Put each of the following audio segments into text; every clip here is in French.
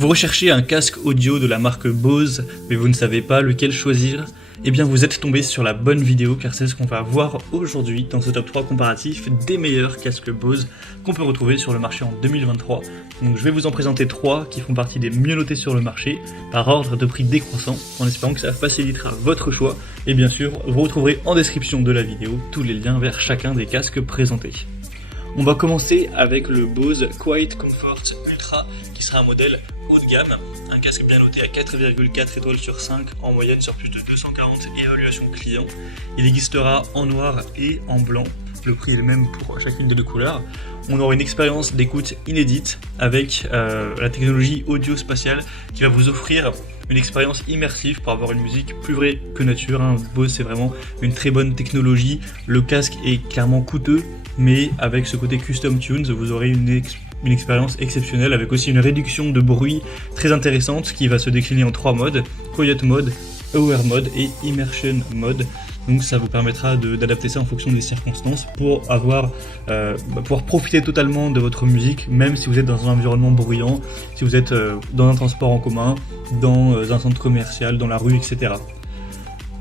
Vous recherchez un casque audio de la marque Bose, mais vous ne savez pas lequel choisir? Eh bien vous êtes tombé sur la bonne vidéo car c'est ce qu'on va voir aujourd'hui dans ce top 3 comparatif des meilleurs casques Bose qu'on peut retrouver sur le marché en 2023. Donc je vais vous en présenter 3 qui font partie des mieux notés sur le marché par ordre de prix décroissant en espérant que ça facilitera votre choix et bien sûr vous retrouverez en description de la vidéo tous les liens vers chacun des casques présentés. On va commencer avec le Bose Quiet Comfort Ultra qui sera un modèle haut de gamme, un casque bien noté à 4,4 étoiles sur 5 en moyenne sur plus de 240 évaluations clients. Il existera en noir et en blanc, le prix est le même pour chacune des deux couleurs. On aura une expérience d'écoute inédite avec la technologie audio-spatiale qui va vous offrir une expérience immersive pour avoir une musique plus vraie que nature. Bose c'est vraiment une très bonne technologie, le casque est clairement coûteux, mais avec ce côté custom tunes, vous aurez une expérience exceptionnelle avec aussi une réduction de bruit très intéressante qui va se décliner en 3 modes, Quiet Mode, Aware Mode et Immersion Mode. Donc ça vous permettra d'adapter ça en fonction des circonstances pour pouvoir profiter totalement de votre musique, même si vous êtes dans un environnement bruyant, si vous êtes dans un transport en commun, dans un centre commercial, dans la rue, etc.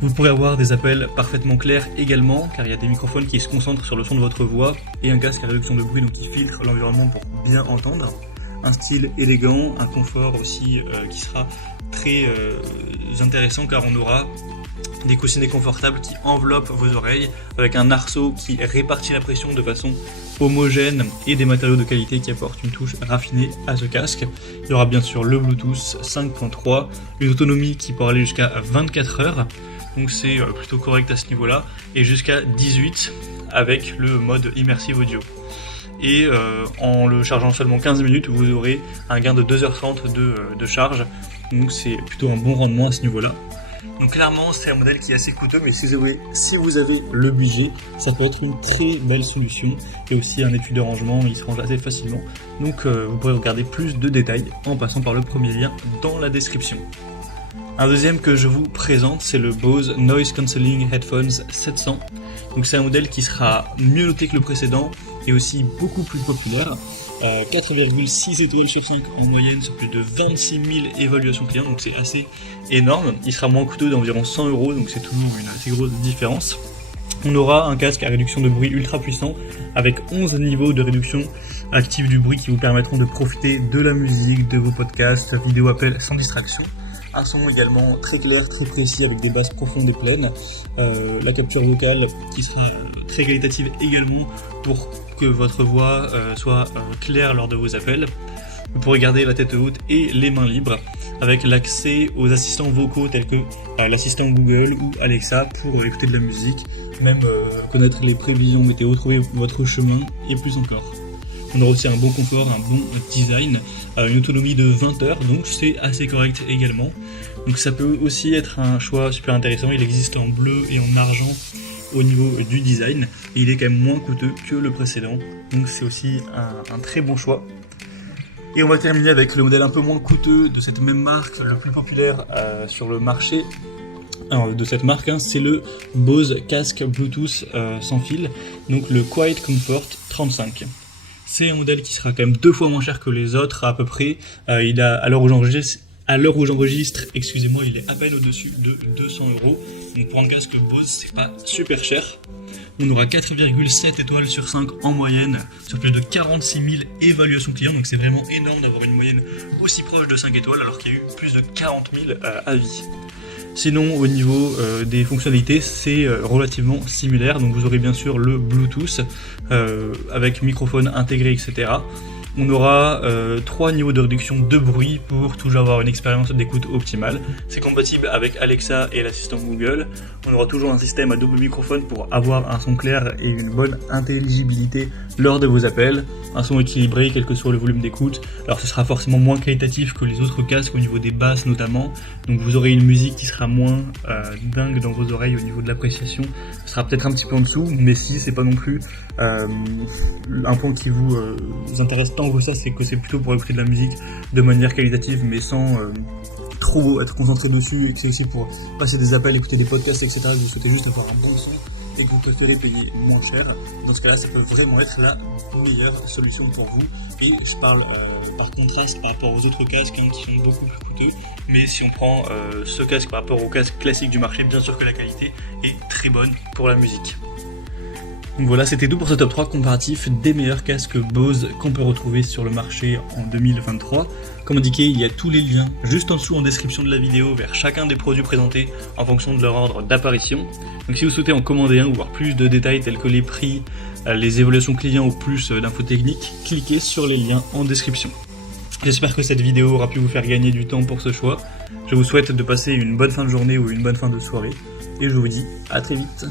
Vous pourrez avoir des appels parfaitement clairs également, car il y a des microphones qui se concentrent sur le son de votre voix et un casque à réduction de bruit donc qui filtre l'environnement pour bien entendre. Un style élégant, un confort aussi qui sera très intéressant car on aura des coussinets confortables qui enveloppent vos oreilles avec un arceau qui répartit la pression de façon homogène et des matériaux de qualité qui apportent une touche raffinée à ce casque. Il y aura bien sûr le Bluetooth 5.3, une autonomie qui pourra aller jusqu'à 24 heures. Donc c'est plutôt correct à ce niveau-là, et jusqu'à 18 avec le mode Immersive Audio. Et en le chargeant seulement 15 minutes, vous aurez un gain de 2h30 de charge, donc c'est plutôt un bon rendement à ce niveau-là. Donc clairement c'est un modèle qui est assez coûteux, mais si vous avez le budget, ça peut être une très belle solution, et aussi un étui de rangement, il se range assez facilement, donc vous pourrez regarder plus de détails en passant par le premier lien dans la description. Un deuxième que je vous présente, c'est le Bose Noise Cancelling Headphones 700. Donc c'est un modèle qui sera mieux noté que le précédent et aussi beaucoup plus populaire. 4,6 étoiles sur 5 en moyenne sur plus de 26 000 évaluations clients, donc c'est assez énorme. Il sera moins coûteux d'environ 100 €, donc c'est toujours une assez grosse différence. On aura un casque à réduction de bruit ultra puissant avec 11 niveaux de réduction active du bruit qui vous permettront de profiter de la musique, de vos podcasts, vidéos, appels sans distraction. Un son également très clair, très précis avec des basses profondes et pleines. La capture vocale qui sera très qualitative également pour que votre voix soit claire lors de vos appels. Vous pourrez garder la tête haute et les mains libres avec l'accès aux assistants vocaux tels que l'assistant Google ou Alexa pour écouter de la musique, même connaître les prévisions météo, trouver votre chemin et plus encore. On aura aussi un bon confort, un bon design, une autonomie de 20 heures, donc c'est assez correct également. Donc ça peut aussi être un choix super intéressant, il existe en bleu et en argent au niveau du design, et il est quand même moins coûteux que le précédent, donc c'est aussi un très bon choix. Et on va terminer avec le modèle un peu moins coûteux de cette même marque, le plus populaire sur le marché. Alors, de cette marque, c'est le Bose Casque Bluetooth sans fil, donc le Quiet Comfort 35. C'est un modèle qui sera quand même 2 fois moins cher que les autres à peu près. Il a, à l'heure où j'enregistre, excusez-moi, il est à peine au-dessus de 200 €. Donc pour un casque Bose, c'est pas super cher. On aura 4,7 étoiles sur 5 en moyenne sur plus de 46 000 évaluations clients. Donc c'est vraiment énorme d'avoir une moyenne aussi proche de 5 étoiles alors qu'il y a eu plus de 40 000 avis. Sinon au niveau des fonctionnalités c'est relativement similaire, donc vous aurez bien sûr le Bluetooth avec microphone intégré etc. On aura 3 niveaux de réduction de bruit pour toujours avoir une expérience d'écoute optimale. C'est compatible avec Alexa et l'assistant Google. On aura toujours un système à double microphone pour avoir un son clair et une bonne intelligibilité lors de vos appels. Un son équilibré quel que soit le volume d'écoute. Alors ce sera forcément moins qualitatif que les autres casques au niveau des basses notamment. Donc vous aurez une musique qui sera moins dingue dans vos oreilles au niveau de l'appréciation. Ce sera peut-être un petit peu en dessous, mais si c'est pas non plus un point qui vous intéresse tant que ça, c'est que c'est plutôt pour écouter de la musique de manière qualitative mais sans trop être concentré dessus, et que c'est aussi pour passer des appels, écouter des podcasts, etc. Vous souhaitez juste avoir un bon son et que vous préférez payer moins cher, dans ce cas-là, ça peut vraiment être la meilleure solution pour vous. Et je parle par contraste par rapport aux autres casques qui sont beaucoup plus coûteux. Mais si on prend ce casque par rapport au casque classique du marché, bien sûr que la qualité est très bonne pour la musique. Donc voilà, c'était tout pour ce top 3 comparatif des meilleurs casques Bose qu'on peut retrouver sur le marché en 2023. Comme indiqué, il y a tous les liens juste en dessous en description de la vidéo vers chacun des produits présentés en fonction de leur ordre d'apparition. Donc si vous souhaitez en commander un ou voir plus de détails tels que les prix, les évaluations clients ou plus d'infos techniques, cliquez sur les liens en description. J'espère que cette vidéo aura pu vous faire gagner du temps pour ce choix. Je vous souhaite de passer une bonne fin de journée ou une bonne fin de soirée et je vous dis à très vite.